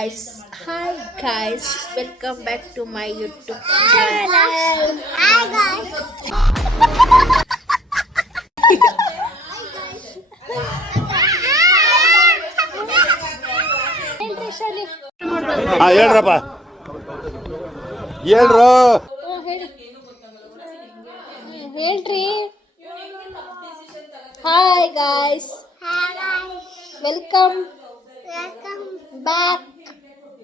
Hi guys, welcome back to my YouTube channel. Hi guys. ಹೇಳ್ರಪ್ಪ ಹೇಳ್ರು ಹೇಳ್ರಿ. Hi guys, Hi guys. welcome Welcome back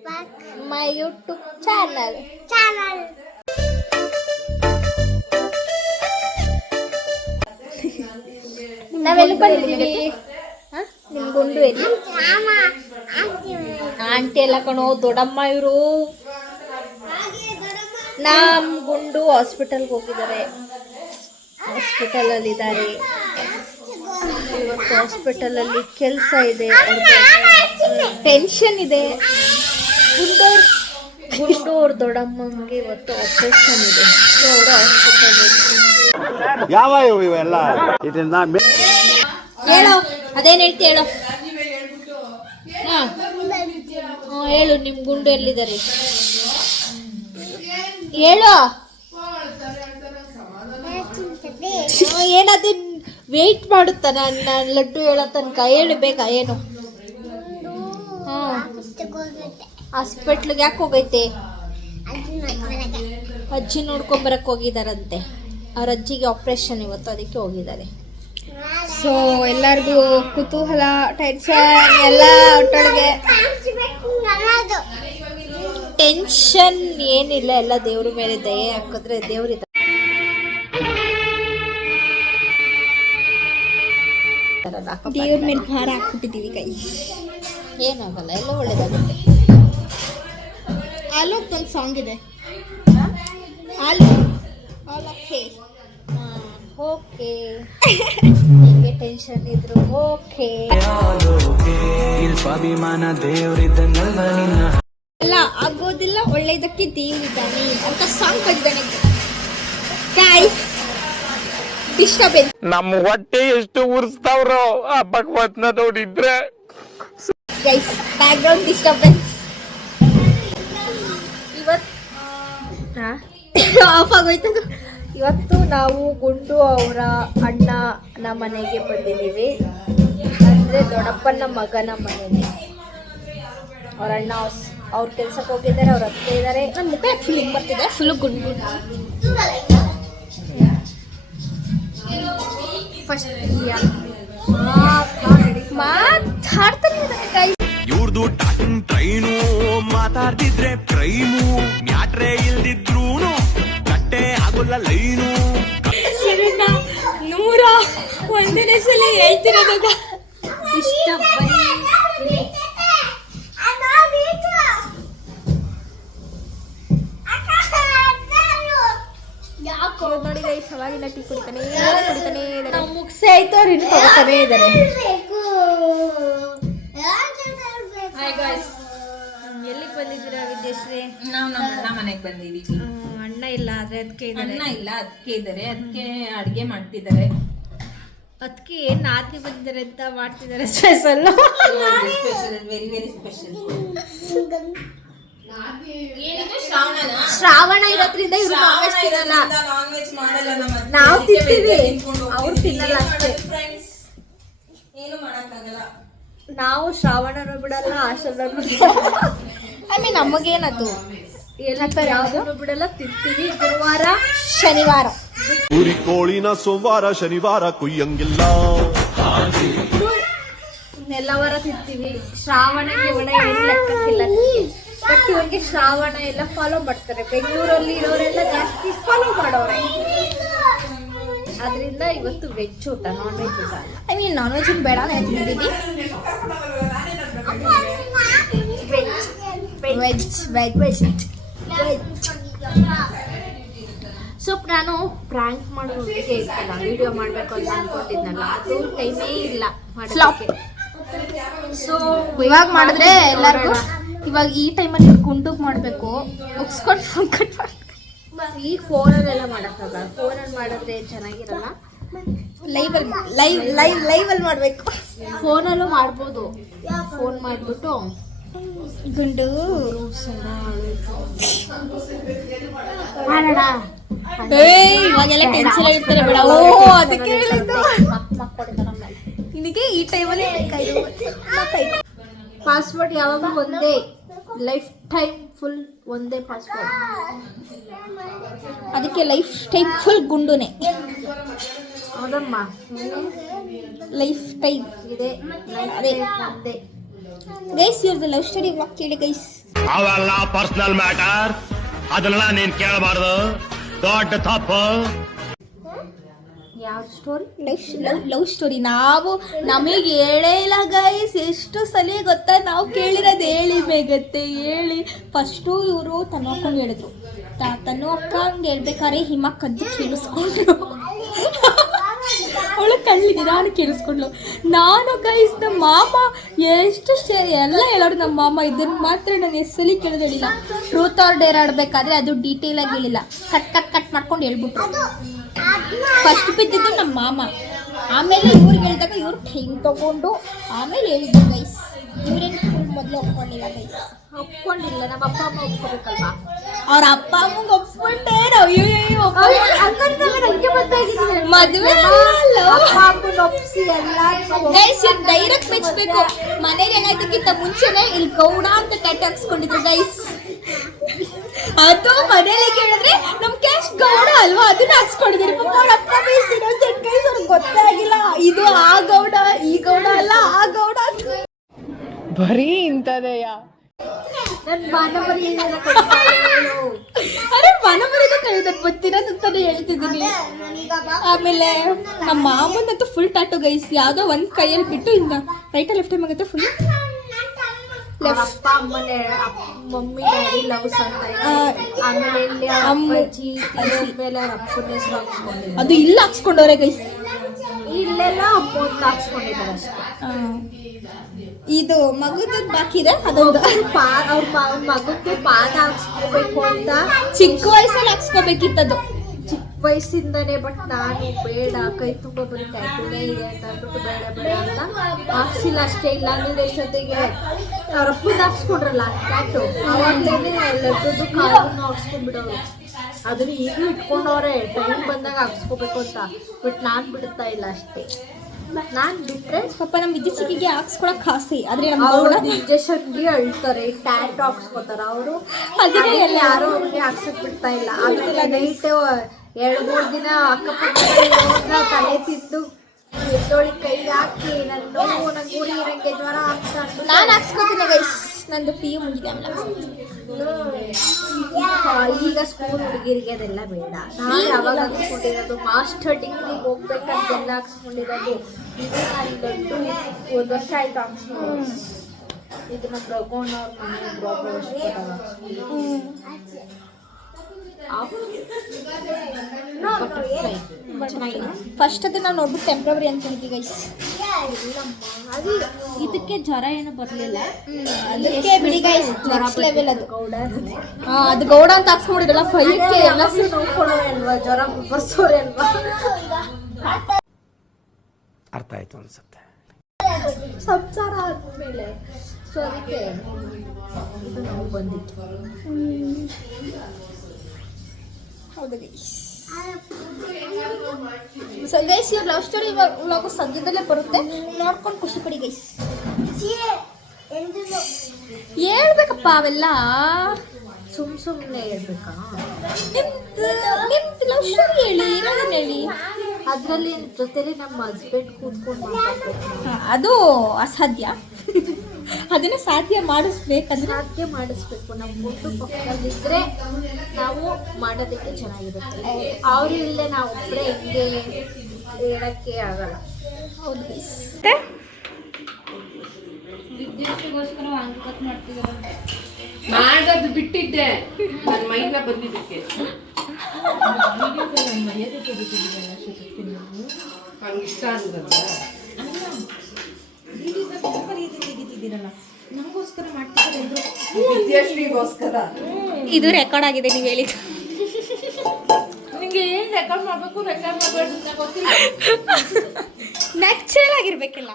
back my YouTube channel. channel. ನಾವೆಲ್ಲಿ ಬಂದಿದ್ದೀವಿ? ನಿಮ್ ಗುಂಡು ಎಲ್ಲಿ? Mama, auntie. Aunty ಎಲ್ಲ ಕಣೋ, ದೊಡ್ಡಮ್ಮ ಇವರು. ನಮ್ ಗುಂಡು ಹಾಸ್ಪಿಟಲ್ಗೆ ಹೋಗಿದ್ದಾರೆ, ಹಾಸ್ಪಿಟಲಲ್ಲಿ ಇದ್ದಾರೆ ಇವತ್ತು. ಹಾಸ್ಪಿಟಲಲ್ಲಿ ಕೆಲಸ ಇದೆ, ಟೆನ್ಷನ್ ಇದೆ. ಗುಂಡು ಅವ್ರ ದೊಡ್ಡಮ್ಮಂಗೆ ಇವತ್ತು ಆಪರೇಷನ್ ಇದೆ, ಸೊ ಅವರು ಹಾಸ್ಪಿಟಲ್. ಯಾವ ಇವೆಲ್ಲ ಇದನ್ನ ಹೇಳೋ, ಅದೇನು ಹೇಳ್ತಿ ಹೇಳೋ. ಹೇಳು, ನಿಮ್ಮ ಗುಂಡು ಎಲ್ಲಿದ್ದಾರೆ ಹೇಳು. ಏನದು ವೆಯ್ಟ್ ಮಾಡುತ್ತಾ ನನ್ನ ಲಡ್ಡು ಹೇಳೋ ತನಕ? ಹೇಳು ಬೇಗ, ಏನು? ಹಾಸ್ಪಿಟ್ಲಿಗೆ ಯಾಕೆ ಹೋಗೈತೆ? ಅಜ್ಜಿ ನೋಡ್ಕೊಂಬರಕ್ಕೆ ಹೋಗಿದಾರಂತೆ. ಅವ್ರ ಅಜ್ಜಿಗೆ ಆಪ್ರೇಷನ್ ಇವತ್ತು, ಅದಕ್ಕೆ ಹೋಗಿದ್ದಾರೆ. ಸೊ ಎಲ್ಲರಿಗೂ ಕುತೂಹಲ, ಟೆನ್ಷನ್ ಎಲ್ಲ ಒಟ್ಟೊಳಗೆ. ಟೆನ್ಷನ್ ಏನಿಲ್ಲ, ಎಲ್ಲ ದೇವ್ರ ಮೇಲೆ ದಯೆ ಹಾಕಿದ್ರೆ ದೇವ್ರಿದ. ದೇವ್ರ ಮೇಲೆ ಭಾರ ಹಾಕ್ಬಿಟ್ಟಿದ್ದೀವಿ ಕೈ. ಏನಾಗಲ್ಲ, ಎಲ್ಲ ಒಳ್ಳೇದಾಗುತ್ತೆ. ಆಲೋಕ್ ಒಂದು ಸಾಂಗ್ ಇದೆ, ಓಕೆ. ನಿಮಗೆ ಟೆನ್ಷನ್ ಇದ್ರು ಓಕೆ, ಎಲ್ಲ ಆಗೋದಿಲ್ಲ, ಒಳ್ಳೇದಕ್ಕೆ ದೇವರಿದ್ದಾನೆ ಅಂತ ಸಾಂಗ್ ಬಂದಿದ್ದಾನೆ. Guys, disturbance. ನಮ್ಮ ಹೊಟ್ಟೆ ಎಷ್ಟು ಉರ್ಸ್ತಾವ್ರೋ ಆ ಭಗವತ್ನ ನೋಡಿದ್ರೆ. Guys, back ground disturbance. ಇವತ್ತು ಆಫ್ ಆಗೋಯ್ತದು. ಇವತ್ತು ನಾವು ಗುಂಡು ಅವರ ಅಣ್ಣನ ಮನೆಗೆ ಬಂದಿದ್ದೀವಿ, ಅಂದರೆ ದೊಡ್ಡಪ್ಪನ ಮಗನ ಮನೆಗೆ. ಅವ್ರ ಅಣ್ಣ ಅವ್ರ ಕೆಲ್ಸಕ್ಕೆ ಹೋಗಿದ್ದಾರೆ, ಅವ್ರ ಅತ್ತೆ ಇದ್ದಾರೆ. ನನ್ನ ಮುಖ ಫುಲ್ ಹಿಂಗೆ ಬರ್ತಿದೆ, ಫುಲ್ಲು ಗುಂಡು. ಫಸ್ಟ್ ಮಾತಾಡ್ತಾನೆ ಇದ್ದಾರೆ ಗೈಸ್. ಇವ್ರದು ಟಾಕಿಂಗ್ ಟ್ರೈನು, ಮಾತಾಡ್ತಿದ್ರೆ ಪ್ರೈಮು, ಮ್ಯಾಟ್ರೆ ಇಲ್ದಿದ್ರೂನು ಕಟ್ಟೆ ಆಗೋಲ್ಲ ಲೈನು. 101ನೇ ಸಲ ಹೇಳ್ತಿರೋದಾಗ ಇಷ್ಟ. ಯಾಕೋ ನೋಡಿ ಗೈಸ್, ಅವಾಗಿನ ಟೀ ಕುಡಿತಾನೆ ನಾವು ಮುಗಿಸೇ ಆಯ್ತು, ಅವ್ರು ಇನ್ನೂ ತಗೋತಾನೆ ಇದ್ದಾರೆ. ಹಾಯ್ ಗಾಯ್ಸ್, ಎಲ್ಲಿಗೆ ಬಂದಿದ್ದೀರಾ ವಿದ್ಯಾಶ್ರೀ? ನಾವು ನಮ್ಮ ಅಣ್ಣ ಮನೆಗೆ ಬಂದಿದ್ದೀವಿ. ಅಣ್ಣ ಇಲ್ಲ, ಆದ್ರೆ ಅದಕ್ಕೆ ಅಣ್ಣ ಇಲ್ಲ, ಅದಕ್ಕೆ ಇದ್ದಾರೆ, ಅದಕ್ಕೆ ಅಡುಗೆ ಮಾಡ್ತಿದ್ದಾರೆ. ಅದಕ್ಕೆ ಏನು ನಾದ್ನಿ ಬಂದಿದ್ದಾರೆ ಅಂತ ಮಾಡ್ತಿದ್ದಾರೆ. Special, special, very very special. Shravana ಇರೋದ್ರಿಂದ ಇವ್ರು ನಾನ್ ವೆಜ್ ತಿನ್ನಲ್ಲ. ನಾನ್ ವೆಜ್ ಮಾಡಲ್ಲ, ನಾವು ತಿಂತೀವಿ, ಅವ್ರು ತಿನ್ನಲ್ಲ ಅಷ್ಟೇ. ಏನು ಮಾಡಕ್ಕಾಗಲ್ಲ. ನಾವು ಶ್ರಾವಣನೂ ಬಿಡಲ್ಲ, ಆಷಾಢನೂ ಐ ಮೀನ್ ನಮಗೇನದು ಏನಂತಾರೆ, ಯಾವುದನ್ನು ಬಿಡಲ್ಲ, ತಿಂತೀವಿ. ಗುರುವಾರ ಶನಿವಾರ, ಕುರಿ ಕೋಳಿನ ಸೋಮವಾರ ಶನಿವಾರ ಕುಯ್ಯಂಗಿಲ್ಲ, ಇನ್ನೆಲ್ಲ ವಾರ ತಿಂತೀವಿ. ಶ್ರಾವಣಕ್ಕೆ ಒಣ ಏನು ಲೆಕ್ಕಕ್ಕಿಲ್ಲ. ಬಟ್ ಇವ್ರಿಗೆ ಶ್ರಾವಣ ಎಲ್ಲ ಫಾಲೋ ಮಾಡ್ತಾರೆ. ಬೆಂಗಳೂರಲ್ಲಿ ಇರೋರೆಲ್ಲ ಜಾಸ್ತಿ ಫಾಲೋ ಮಾಡೋರೆ. ಅದರಿಂದ ಇವತ್ತು ವೆಜ್ ಊಟ, ನಾನ್ ವೆಜ್ ಊಟ. ಐ ಮೀನ್ ನಾನ್ ವೆಜ್ ಬೇಡ ತಿಂದಿದ್ದೀವಿ. ಸೊ ನಾನು ಪ್ರ್ಯಾಂಕ್ ಮಾಡೋದಕ್ಕೆ ಇರ್ತಲ್ಲ, ವಿಡಿಯೋ ಮಾಡಬೇಕು ಅಂತ ಅನ್ಕೊಂಡಿದ್ನಲ್ಲ, ಅದು ಟೈಮೇ ಇಲ್ಲ ಮಾಡೋದಕ್ಕೆ. ಸೊ ಇವಾಗ ಮಾಡಿದ್ರೆ ಎಲ್ಲರಿಗೂ, ಇವಾಗ ಈ ಟೈಮಲ್ಲಿ ಗುಂಡುಗೆ ಮಾಡಬೇಕು, ಮುಗಿಸ್ಕೊಂಡು ಫೋನ್ ಕಟ್ ಮಾಡ್ತಾರೆ. ಈಗ ಫೋನಲ್ಲೆಲ್ಲ ಮಾಡೋಕ್ಕಾಗಲ್ಲ, ಫೋನಲ್ಲಿ ಮಾಡಿದ್ರೆ ಚೆನ್ನಾಗಿರಲ್ಲ. ಲೈವಲ್ಲಿ ಮಾಡಬೇಕು. ಫೋನಲ್ಲೂ ಮಾಡ್ಬೋದು, ಫೋನ್ ಮಾಡಿಬಿಟ್ಟು ಗುಂಡು ಮಾಡೋಣ ಇವಾಗೆಲ್ಲ ಟೆನ್ಷನ್ ಇರ್ತಾರೆ ಬೇಡ. ಓ ಅದಕ್ಕೆ ಹೇಳಿದ್ದು ನಿನಗೆ ಈ ಟೈಮಲ್ಲಿ ಪಾಸ್ವರ್ಡ್ ಯಾವಾಗಲೂ ಒಂದೇ, ಲೈಫ್ ಟೈಮ್ ಫುಲ್ ಒಂದೇ ಪಾಸ್ವರ್ಡ್. ಅದಕ್ಕೆ ಲೈಫ್ ಟೈಮ್ ಫುಲ್ ಗುಂಡುನೆ. ಹೌದಮ್ಮ, ಲೈಫ್ ಟೈಮ್ ಇದೆ ಅದೇ ಒಂದೇ. ಗೈಸ್ ಇವ್ರದ್ದು ಲವ್ ಸ್ಟೋರಿ ವಾಕ್ ಕೇಳಿ ಗೈಸ್. ಅವೆಲ್ಲ ಪರ್ಸನಲ್ ಮ್ಯಾಟರ್, ಅದನ್ನೆಲ್ಲ ನೀನ್ ಕೇಳಬಾರ್ದು, ದೊಡ್ಡ ತಪ್ಪು. ಯಾವ ಸ್ಟೋರಿ? Love story. ನಾವು ನಮಗೆ ಹೇಳೇ ಇಲ್ಲ ಗೈಸ್. ಎಷ್ಟು ಸಲ ಗೊತ್ತಾ ನಾವು ಕೇಳಿರೋದು. ಹೇಳಿ ಬೇಗತ್ತೆ ಹೇಳಿ. ಫಸ್ಟು ಇವರು ತನ್ನ ಅಕ್ಕಂಗೆ ಹೇಳಿದ್ರು. ತನ್ನ ಅಕ್ಕಂಗೆ ಹೇಳ್ಬೇಕಾದ್ರೆ ಹಿಮ ಕದ್ದು ಕೇಳಿಸ್ಕೊಂಡ್ರು. ಅವಳು ಕಳ್ಳಿಗೆ ನಾನು ಕೇಳಿಸ್ಕೊಂಡ್ಲು. ನಾನು ಗೈಸ್ ನಮ್ಮ ಮಾಮ ಎಷ್ಟು ಎಲ್ಲ ಹೇಳೋರು. ನಮ್ಮ ಮಾಮ ಇದನ್ನು ಮಾತ್ರ ನಾನು ಎಷ್ಟಲ್ಲಿ ಕೇಳಿದಿಲ್ಲ. ಟ್ರೂತ್ ಆರ್ ಡೇರ್ ಆಡಬೇಕಾದ್ರೆ ಅದು ಡೀಟೇಲ್ ಆಗಿ ಹೇಳಿಲ್ಲ, ಕಟ್ ಮಾಡ್ಕೊಂಡು ಹೇಳ್ಬಿಟ್ರು. ಫಸ್ಟ್ ಬಿದ್ದಿದ್ದು ನಮ್ಮ ಮಾಮ. ಆಮೇಲೆ ಇವ್ರಿಗೆ ಹೇಳಿದಾಗ ಇವ್ರು ಟೈಮ್ ತಗೊಂಡು ಆಮೇಲೆ ಹೇಳಿದ್ರು ಗೈಸ್. ಇವ್ರೇನು ಫುಲ್ ಮೊದಲು ಒಪ್ಕೊಂಡಿಲ್ಲ ಗೈಸ್. ಒಪ್ಕೊಂಡಿಲ್ಲ. ನಮ್ಮ ಅಪ್ಪ ಅಮ್ಮ ಒಪ್ಕೋಬೇಕಲ್ವಾ? ಅವ್ರ ಅಪ್ಪ ಅಮ್ಮಂಗೆ ಒಪ್ಸ್ಕೊಂಡೆ ಮದುವೆ ಒಪ್ಸಿ ಎಲ್ಲ ಗೈಸ್. ಇವ್ರು ಡೈರೆಕ್ಟ್ ಮೆಚ್ಚಬೇಕು. ಮನೇಲಿ ಏನಾಯ್ತಕ್ಕಿಂತ ಮುಂಚೆನೆ ಇಲ್ಲಿ ಗೌಡ ಅಂತ ಟ್ಯಾಟೂ ಹಾಕ್ಸ್ಕೊಂಡಿದ್ರು ಗೈಸ್. ಅದು ಮನೇಲಿ ಕೇಳಿದ್ರೆ ನಮ್ ಕ್ಯಾಶ್ ಗೌಡ ಅಲ್ವಾ, ಅದನ್ನ ಹಾಕ್ಸ್ಕೊಂಡಿದ್ರು. ಪಾಪ ಅವ್ರ ಅಪ್ಪ ಇನ್ನೋಸೆಂಟ್ ಗೈಸ್. ಅವ್ರಿಗೆ ಗೊತ್ತೇ ಆಗಿಲ್ಲ ಇದು ಆ ಗೌಡ, ಈ ಗೌಡ ಅಲ್ಲ ಆ ಗೌಡ. ಬರೀ ಇಂಥದೆಯಾ? ನನ್ ಮಾನವರಿ ಅರೆ ಮಾನವರಿದ ಕಳೆದ ಗೊತ್ತಿರೋದಂತಾನೆ ಹೇಳ್ತಿದ್ದೀನಿ. ಆಮೇಲೆ ನಮ್ಮ ಮಾಮಂದಂತೂ ಫುಲ್ ಟ್ಯಾಟೂ ಗೈಸ್. ಯಾವುದೋ ಒಂದು ಕೈಯಲ್ಲಿ ಬಿಟ್ಟು ಹಿಂಗ ರೈಟ್ ಲೆಫ್ಟ್ ಟೈಮ್ ಆಗುತ್ತೆ ಫುಲ್. ಅಪ್ಪ ಅಮ್ಮನೇ ಮಮ್ಮಿ ಡ್ಯಾಡಿ ಲವ್ಸ್ ಅಂತ. ಆಮೇಲೆ ಅಮ್ಮಾಜಿ ಮೇಲೆ ಅಪ್ಪನ ಹೆಸರು ಹಾಕ್ಸ್ಕೊಂಡಿದ್ದಾರೆ. ಅದು ಇಲ್ಲ ಹಾಕ್ಸ್ಕೊಂಡವ್ರೆ ಗೈಸ್. ಇಲ್ಲೆಲ್ಲ ಅಮ್ಮ ಅಂತ ಹಾಕ್ಸ್ಕೊಂಡಿದ್ದಾರೆ ಅಷ್ಟೇ. ಇದು ಮಗುದ ಬಾಕಿ ಇದೆ. ಅದೊಂದು ಅವ್ರ ಮಗಕ್ಕೆ ಪಾದ ಹಾಕ್ಸ್ಕೋಬೇಕು ಅಂತ ಚಿಕ್ಕ ವಯಸ್ಸಲ್ಲಿ ಹಾಕ್ಸ್ಕೋಬೇಕಿತ್ತದು, ಚಿಕ್ಕ ವಯಸ್ಸಿಂದಾನೆ. ಬಟ್ ನಾನು ಬೇಡ, ಕೈ ತುಂಬ ಬರೀ ಟ್ಯಾಟೂನೇ ಇದೆ ಅಂತ ಅಂದ್ಬಿಟ್ಟು ಬೇಡ ಅಂತ ಹಾಕ್ಸಿಲ್ಲ ಅಷ್ಟೇ. ಇಲ್ಲ ಅಂದ್ರೆ ಎಷ್ಟೊತ್ತಿಗೆ ಅವ್ರ ಅಪ್ಪನ ಹಾಕ್ಸ್ಕೊಂಡ್ರಲ್ಲ ಟ್ಯಾಟೂ, ಅವಾಗಲೇ ಲಡ್ಡದ್ದು ಕಾಲನ್ನು ಹಾಕ್ಸ್ಕೊಂಡ್ಬಿಡೋರು. ಅದನ್ನ ಈಗಲೂ ಇಟ್ಕೊಂಡವ್ರೆ ಟೈಮ್ ಬಂದಾಗ ಹಾಕ್ಸ್ಕೋಬೇಕು ಅಂತ. ಬಟ್ ನಾನು ಬಿಡ್ತಾ ಇಲ್ಲ ಅಷ್ಟೇ. ನಾನು ಬಿಟ್ರೆ ಪಾಪ ನಮ್ಮ ವಿದ್ಯುಚ್ಛಿಗೆ ಹಾಕ್ಸ್ಕೊಳಕ್ ಆಸೆ. ಆದ್ರೆ ಇಂಜೆಕ್ಷನ್ಗೆ ಅಳ್ತಾರೆ, ಟ್ಯಾಟೂ ಹಾಕ್ಸ್ಕೊತಾರ ಅವರು. ಅದನ್ನೇ ಎಲ್ಲ ಯಾರು ಅವ್ರಿಗೆ ಹಾಕ್ಸಕ್ ಬಿಡ್ತಾ ಇಲ್ಲ. ಆಮೇಲೆ ನೈಟ್ 2-3 ದಿನ ಅಕ್ಕಪಕ್ಕ ತಲೆ ತಿಂದು ಎದ್ದೊಳಿ ಕೈ ಹಾಕಿ ನನ್ನ ನೋವು, ನಂಗೆ ಉರಿ ಇರಂಗೆ ಜ್ವರ ಆಗ್ತಾ. ನಾನು ಹಾಕ್ಸ್ಕೊತೀನಿ ಗೈಸ್. ನಂದು PU ಮುಗಿದೆ. ಈಗ ಸ್ಕೂಲ್ ಹುಡುಗಿರಿಗೆ ಅದೆಲ್ಲ ಬೇಡ. ನಾನು ಯಾವಾಗ ಹಾಕ್ಸ್ಕೊಂಡಿರೋದು ಮಾಸ್ಟರ್ ಡಿಗ್ರಿಗೆ ಹೋಗ್ಬೇಕಂತೆಲ್ಲ ಹಾಕ್ಸ್ಕೊಂಡಿರೋದು. ಇದು ನಾನು ದೊಡ್ಡ 1 ವರ್ಷ ಆಯ್ತು ಹಾಕ್ಸ್ಕೊಂಡು. ಇದು ನಮ್ಮ ರಘುಣ್ಣವ್ರ ಮನೆ ಫಸ್ಟ್ ಅದು ನಾವು ನೋಡ್ಬಿಟ್ಟು ಟೆಂಪ್ರವರಿ ಅನ್ಕೊಂಡಿದ್ವಿ ಗೈಸ್. ಅದು ಇದಕ್ಕೆ ಜ್ವರ ಏನು ಬರಲಿಲ್ಲ, ಅದಕ್ಕೆ ಬಿಡಿ ಗೈಸ್. ನೆಕ್ಸ್ಟ್ ಲೆವೆಲ್ ಅದು ಗೌಡ. ಅದು ಗೌಡ ಅಂತ ಹಾಕ್ಸ್ಕೊಂಡಿರಲ್ಲ ಭಯಕ್ಕೆ ಎಲ್ಲ ನೋಡ್ಕೊಳ್ಳೋರೆ ಅಲ್ವಾ, ಜ್ವರ ಬರ್ಸೋರೆ ಅಲ್ವಾ. ಅರ್ಥ ಆಯ್ತು ಅನ್ಸುತ್ತೆ. ಸಂಸಾರ ಆದ್ಮೇಲೆ ಸೊ ಅದಕ್ಕೆ ಇದು ನಾವು ಬಂದಿತ್ತು. ಹೌದು ಗೈಸ್. ಸೊ ಗೈಸ್ ಇವ್ರ ಲವ್ ಸ್ಟೋರಿ ಇವಾಗ ಸದ್ಯದಲ್ಲೇ ಬರುತ್ತೆ, ನೋಡ್ಕೊಂಡು ಖುಷಿ ಪಡಿ ಗೈಸ್. ಹೇಳ್ಬೇಕಪ್ಪ ಅವೆಲ್ಲ ಸುಮ್ಮನೆ ಹೇಳ್ಬೇಕಾ? ನಿಮ್ದು ಲವ್ ಸ್ಟೋರಿ ಹೇಳಿ, ಏನಾದ್ರು ಹೇಳಿ. ಅದರಲ್ಲಿ ಜೊತೆಲಿ ನಮ್ಮ ಹಸ್ಬೆಂಡ್ ಕೂತ್ಕೊಂಡು ಅದು ಅಸಾಧ್ಯ. ಅದನ್ನ ಸಾಧ್ಯ ಮಾಡಿಸ್ಬೇಕು. ನಮ್ಮ ಮುಟ್ಟು ಪಕ್ಕದಲ್ಲಿದ್ದರೆ ನಾವು ಮಾಡೋದಕ್ಕೆ ಚೆನ್ನಾಗಿರುತ್ತೆ. ಅವರು ಇಲ್ಲದೆ ನಾವು ಒಬ್ಬರೇ ಹಿಂಗೆ ಹೇಳಕ್ಕೆ ಆಗಲ್ಲ. ಹೌದು ಗೈಸ್. ವಿದ್ಯುತ್ಗೋಸ್ಕರ ಅಂಕತ್ ಮಾಡ್ತಿದ್ದಾರೆ. ಮಾಡೋದು ಬಿಟ್ಟಿದ್ದೆ, ನನ್ನ ಮೈನ ಬಂದಿದ್ದಕ್ಕೆ ಇಷ್ಟ ಅನ್ಬಲ್ಲ. ನಂಗೋಸ್ಕರ ಮಾಡ್ತಿದ್ದೀರಲ್ಲ, ಇದು ರೆಕಾರ್ಡ್ ಆಗಿದೆ ನೀವು ಹೇಳಿದ್ದು. ನಿಂಗೆ ಏನು ರೆಕಾರ್ಡ್ ಮಾಡಬೇಕು ರೆಕಾರ್ಡ್ ಮಾಡಬೇಕು ಗೊತ್ತಿಲ್ಲ. ನ್ಯಾಚುರಲ್ ಆಗಿರ್ಬೇಕಿಲ್ಲ.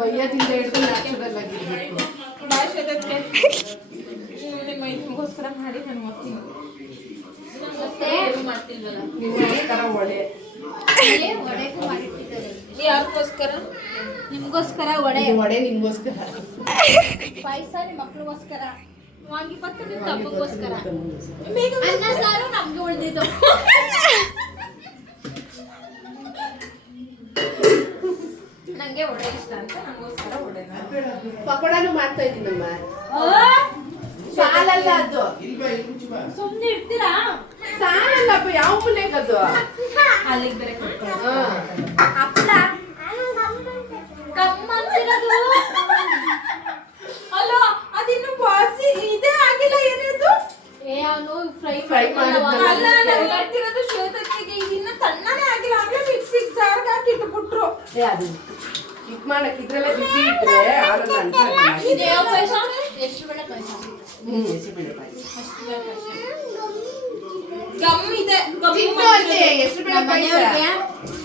ಬಯ್ಯದಿಂದ ಹಿಡಿದು ನ್ಯಾಚುರಲ್ ಆಗಿರ್ಬೇಕು. ನಿಮಗೋಸ್ಕರ ಮಾಡಿ ನಾನು ಓದ್ತೀನಿ. ನಿಮ್ಗೋಸ್ಕರ ಒಡೆ. ಒಡೆಗೂ ಮಾಡಿಟ್ಟಿದ್ದಾರೆ. ಯಾರಿಗೋಸ್ಕರ? ನಿಮ್ಗೋಸ್ಕರ ಒಡೆ. ಇದು ಒಡೆ ನಿಮ್ಗೋಸ್ಕರ. ಪಾಯಸ ನಿಮ್ಮ ಮಕ್ಳಿಗೋಸ್ಕರ. ವಾಂಗಿಬಾತು ನಿಮ್ಮ ತಮ್ಮಗೋಸ್ಕರ. ಅನ್ನ ಸಾರು ನಮ್ಗೆ ಉಳಿದಿದ್ದು. ನಂಗೆ ಒಡೆ ಇಷ್ಟ ಅಂತ ನಂಗೋಸ್ಕರ ಒಡೆನ. ಪಕೋಡಾನು ಮಾಡ್ತಾ ಇದ್ದೀನಮ್ಮ. ಸಾಲಲ್ಲ ಅದು. ಸುಮ್ನೆ ಇರ್ತೀರಾ? ಸಾಲಲ್ಲಪ್ಪ, ಯಾವ ಪುಲ್ಲೇಗದು? ಅಲ್ಲಿಗೆ ಬೇರೆ ಕೊಡ್ತಾರೆ. ಹಪ್ಪಳ ಕಮ್ಮಂತಿರೋದು. ಅಲ್ಲ ಅದಿನ್ನು ಬಾಸಿ ಇದೇ ಆಗಿಲ್ಲ. ಏನದು? ಅವನು ಫ್ರೈ ಮಾಡಿದ್ನಲ್ಲ. ಅಲ್ಲ ನಾನು ಮಾಡ್ತಿರೋದು ಶ್ವೇತಕ್ಕಿಗೆ ಇದಿನ್ನ ತಣ್ಣನೇ ಆಗಿಲ್ಲ. ಆಗ್ಲೇ ಮಿಕ್ಸಿಗೆ ಜಾರ್ಗೆ ಹಾಕಿ ಇಟ್ಬಿಟ್ರು. ಅದು ಇದ್ ಮಾಡಕ್ ಇದ್ರಲ್ಲೇ ಬಿಸಿ ಇದ್ರೆ ಆರಲ್ಲ ಅಂತ. ಇದು ಯಾವ ಪಾಯಸ? ಎಷ್ಟು ಬೇಳೆ ಪಾಯಸ? ಹೆಸರುಬೇಳೆ ಪಾಯಸ. ಗಮ್ ಇದೆ. ತಿನ್ನು ಅಲ್ಲಿ ಹೆಸರುಬೇಳೆ ಪಾಯಸ.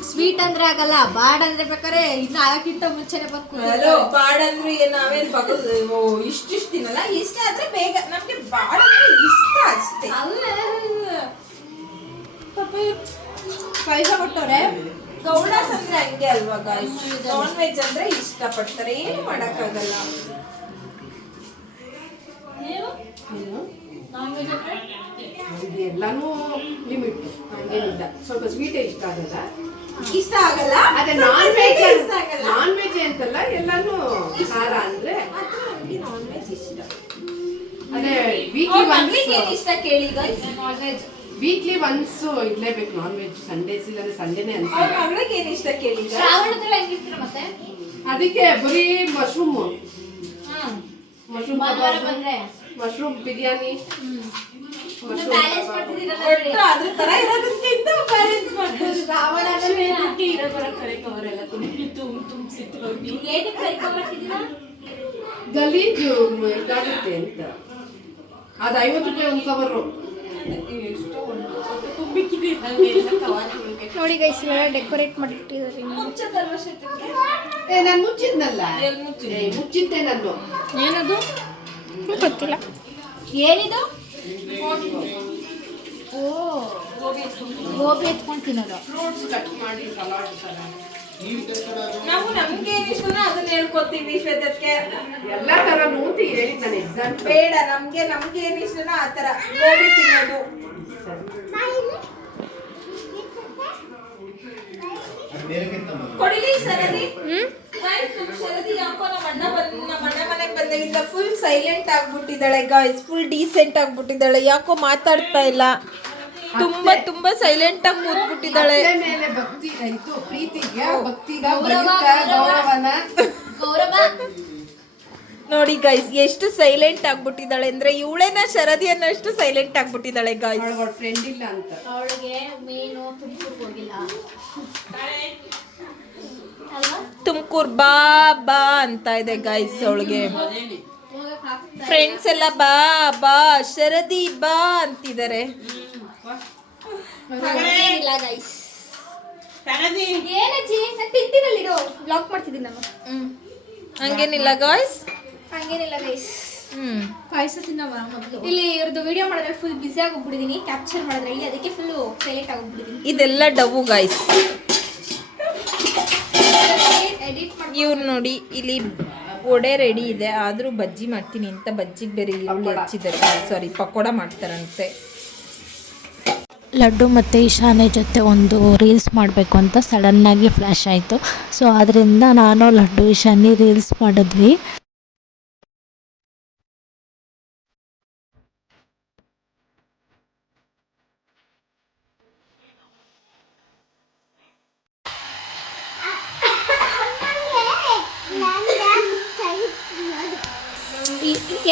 ಸ್ವೀಟ್ ಅಂದ್ರೆ ಆಗಲ್ಲ, ಬಾಡ್ ಅಂದ್ರೆ ಬೇಕಾರೆ ಇನ್ನು ಅದಕ್ಕಿಂತ ಮುಂಚೆನೆ ಬಂದು ಹಲೋ, ಬಾಡಂದ್ರೆ ನಾವೇನ್ ಬಗದು ಇಷ್ಟಿಷ್ಟು ತಿನ್ನಲ್ಲ. ಇಷ್ಟ ಆದ್ರೆ ಬೇಗ ನಮ್ಗೆ ಬಾಡಂದ್ರೆ ಇಷ್ಟ ಅಷ್ಟೇ. ಪಾಪ ಪಾಯಸ ಕೊಟ್ಟವ್ರೆ. ಗೌಡಾಸ್ ಅಂದ್ರೆ ಹಂಗೆ ಅಲ್ವಾ ಗಾಯ್ಸ್, ನಾನ್ ವೆಜ್ ಅಂದ್ರೆ ಇಷ್ಟಪಡ್ತಾರೆ, ಏನು ಮಾಡಕ್ಕಾಗಲ್ಲ. ನೀವು ಏನು? ನಾನ್ ವೆಜ್ ಅಂದ್ರೆ ಎಲ್ಲಾನು ಲಿಮಿಟ್ ಹಂಗೇನಿಲ್ಲ. ಸ್ವಲ್ಪ ಸ್ವೀಟ್ ಇಷ್ಟ ಆಗಲ್ಲ. ಇಷ್ಟ ಆಗಲ್ಲ. ಅದೇ ನಾನ್ ವೆಜ್ ಇಷ್ಟ ಆಗಲ್ಲ. ನಾನ್ ವೆಜ್ ಅಂತಲ್ಲ, ಎಲ್ಲಾನು ಖಾರ ಅಂದ್ರೆ ಮಾತ್ರ ನಮ್ಗೆ ನಾನ್ ವೆಜ್ ಇಷ್ಟ. ಅದೇ ಅವ್ರ ಮಗ್ಳಿಗೆ ಏನ್ ಇಷ್ಟ ಕೇಳಿ guys. Non veg weekly once ಇರ್ಲೇಬೇಕು ನಾನ್ ವೆಜ್. ಸಂಡೇಸ್ ಇಲ್ಲದೆ ಸಂಡೇನೆ ಅವ್ರ ಅನ್ಸುತ್ತೆ. ಮಗಳಿಗೆ ಏನ್ ಇಷ್ಟ ಕೇಳಿ guys. ಶ್ರಾವಣದಲ್ಲಿ ಹೆಂಗಿರ್ತೀರ ಮತ್ತೆ? ಅದಕ್ಕೆ ಬರೀ ಮಶ್ರೂಮ್ ಮಶ್ರೂಮ್ ಭಾನುವಾರ ಬಂದ್ರೆ ಮಶ್ರೂಮ್ ಬಿರಿಯಾನಿ, ಬ್ಯಾಲೆನ್ಸ್ ಮಾಡ್ತಿದ್ದೀರಲ್ಲ ನೋಡಿ. ಒಟ್ಟು ಅದ್ರ ತರ ಇರೋದಕ್ಕಿಂತ ಬ್ಯಾಲೆನ್ಸ್ ಮಾಡ್ತಾರೆ. ಶ್ರಾವಣದಲ್ಲಿ ಏನಕ್ಕೆ ಕರ್ಕೊಂಡ್ಬರ್ತಿದ್ದೀರಾ? ಗಲೀಜು ಇದಾಗುತ್ತೆ ಅಂತ. ಅದು 50 ರೂಪಾಯಿ ಒಂದು ಕವರು. ನೋಡಿ ಗೈಸ್, ಇವೆಲ್ಲ ಡೆಕೋರೇಟ್ ಮಾಡಿಟ್ಟಿದ್ದಾರೆ. ಮುಚ್ಚದಲ್ವಾ ಶ್ವೇತಕ್ಕೆ? ನಾನು ಮುಚ್ಚಿದ್ನಲ್ಲ. ಎಲ್ಲಿ ಮುಚ್ಚಿದ್ರಿ? ಮುಚ್ಚಿದ್ದೆ ನಾನು. ಏನದು ಗೊತ್ತಿಲ್ಲ. ಏನಿದು? ಓ, ಗೋಬಿ ಎತ್ಕೊಂಡು ತಿನ್ನೋದು. ಫ್ರೂಟ್ಸ್ ಕಟ್ ಮಾಡಿ ಸಲಾಡ್ ತರ ನಾವು ನಮ್ಗೆ ಏನ್ ಇಷ್ಟನೋ ಅದನ್ನ ಹೇಳ್ಕೊತೀವಿ ಶ್ವೇತಕ್ಕೆ. ಎಲ್ಲಾ ತರ ನೋತಿ ಹೇಳಿದ್ ನಾನು ಎಕ್ಸಾಮ್. ಬೇಡ, ನಮ್ಗೆ ಏನ್ ಇಷ್ಟನೋ ಆ ತರ ಗೋಬಿ ತಿನ್ನೋದು. ಕೊಡಿಲಿ ಸರದಿ. Guys, ನಮ್ ಶರದಿ ಯಾಕೋ ನಮ್ಮ ಅಣ್ಣ ಮನೆಗೆ ಬಂದಾಗಿಂದ ಫುಲ್ ಸೈಲೆಂಟ್ ಆಗ್ಬಿಟ್ಟಿದ್ದಾಳೆ ಗಾಯ್ಸ್. ಫುಲ್ ಡೀಸೆಂಟ್ ಆಗ್ಬಿಟ್ಟಿದ್ದಾಳೆ. ಯಾಕೋ ಮಾತಾಡ್ತಾ ಇಲ್ಲ. ತುಂಬಾ ಸೈಲೆಂಟ್ ಆಗಿ ಕೂತ್ಬಿಟ್ಟಿದ್ದಾಳೆ. ಅತ್ತೆ ಮೇಲೆ ಭಕ್ತಿ ಆಯ್ತು, ಪ್ರೀತಿಗೆ ಭಕ್ತಿಗ ಗೌರವನ ಗೌರವ ನೋಡಿ ಗೈಸ್, ಎಷ್ಟು ಸೈಲೆಂಟ್ ಆಗ್ಬಿಟ್ಟಿದ್ದಾಳೆ ಅಂದ್ರೆ ಇವಳೇನ ಶರದಿ ಅನ್ನೋಷ್ಟು ಸೈಲೆಂಟ್ ಆಗ್ಬಿಟ್ಟಿದ್ದಾಳೆ ಗಾಯ್ಸ್. ಫ್ರೆಂಡ್ ಇಲ್ಲ ಅಂತ. ಅವಳಿಗೆ ಮೇನು ತುಮಕೂರ್ಗೆ ಹೋಗಿಲ್ಲ ಅಲ್ವಾ? ತುಮಕೂರು ಬಾ ಬಾ ಅಂತ ಇದೆ ಗೈಸ್ ಅವಳಿಗೆ. ಫ್ರೆಂಡ್ಸ್ ಎಲ್ಲ ಬಾ ಬಾ ಶರದಿ ಬಾ ಅಂತಿದ್ದಾರೆ. ಏನಿಲ್ಲ ಗೈಸ್. ಏನಜ್ಜಿ, ನಾನು ತಿಂತೀನಲ್ಲಿಡು, ಬ್ಲಾಕ್ ಮಾಡ್ತಿದ್ದೀನಿ ನಾನು. ಹಂಗೇನಿಲ್ಲ ಗಾಯ್ಸ್. ಹಂಗೇನಿಲ್ಲ ಗೈಸ್. ಪಾಯಸ ತಿನ್ನವ ಮೊದಲು. ಇಲ್ಲಿ ಇವ್ರದ್ದು ವಿಡಿಯೋ ಮಾಡೋದ್ರಲ್ಲಿ ಫುಲ್ ಬಿಸಿ ಆಗೋಗ್ಬಿಟ್ಟಿದ್ದೀನಿ, ಕ್ಯಾಪ್ಚರ್ ಮಾಡೋದ್ರಲ್ಲಿ, ಅದಕ್ಕೆ ಫುಲ್ಲು ಸೈಲೆಂಟ್ ಆಗೋಗ್ಬಿಟ್ಟಿದ್ದೀನಿ. ಇದೆಲ್ಲ ಡವು ಗಾಯ್ಸ್. ಎಡಿಟ್ ಮಾಡಿ ಇವ್ರು ನೋಡಿ ಇಲ್ಲಿ ವಡೆ ರೆಡಿ ಇದೆ, ಆದ್ರೂ ಬಜ್ಜಿ ಮಾಡ್ತೀನಿ ಅಂತ ಬಜ್ಜಿಗೆ ಬೇರೆ ಈರುಳ್ಳಿ ಹಚ್ಚಿದ್ದಾರೆ. ಸಾರಿ, ಪಕೋಡ ಮಾಡ್ತಾರಂತೆ. ಲಡ್ಡು ಮತ್ತು ಇಶಾನೆ ಜೊತೆ ಒಂದು ರೀಲ್ಸ್ ಮಾಡಬೇಕು ಅಂತ ಸಡನ್ನಾಗಿ ಫ್ಲ್ಯಾಶ್ ಆಯಿತು. ಸೊ ಆದ್ದರಿಂದ ನಾನು ಲಡ್ಡು ಇಶಾನಿ ರೀಲ್ಸ್ ಮಾಡಿದ್ವಿ.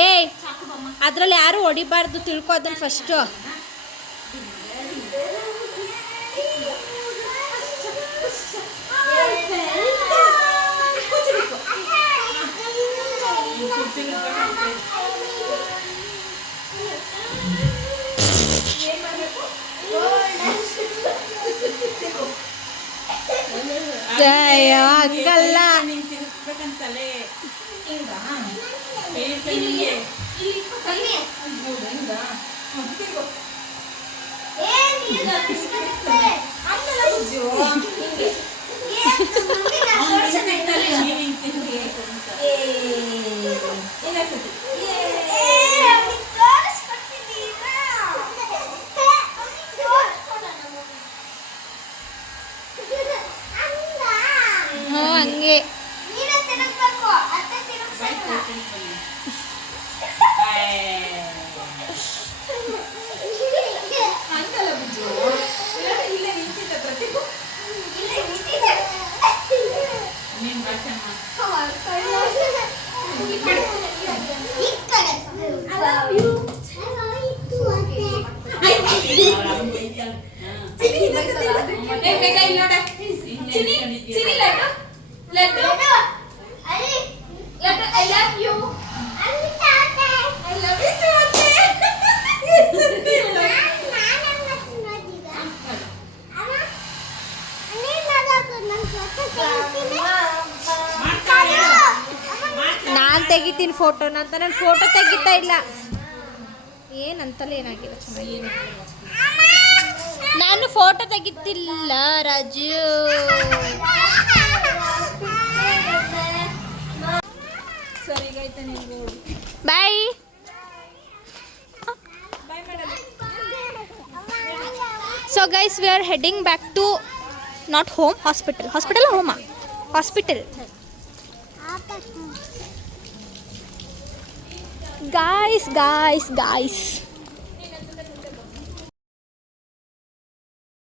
ಏ ಅದ್ರಲ್ಲಿ ಯಾರು ಹೊಡಿಬಾರ್ದು, ತಿಳ್ಕೊ ಅದನ್ನ ಫಸ್ಟು. ಅಯ್ಯೋ ಹಂಗಲ್ಲ. ಹಂಗೆ ನಾನ್ ತೆಗಿತೀನಿ ಫೋಟೋನ ಅಂತ ನಾನು ಫೋಟೋ ತೆಗಿತಾ ಇಲ್ಲ. ಏನಂತಲೇ ಏನಾಗಿಲ್ಲ, ಚೆನ್ನಾಗಿದೆ. ನಾನು ಫೋಟೋ ತೆಗಿತಿಲ್ಲ Raju. Bye. So guys, we are heading back to not home, hospital or home? Hospital. Guys.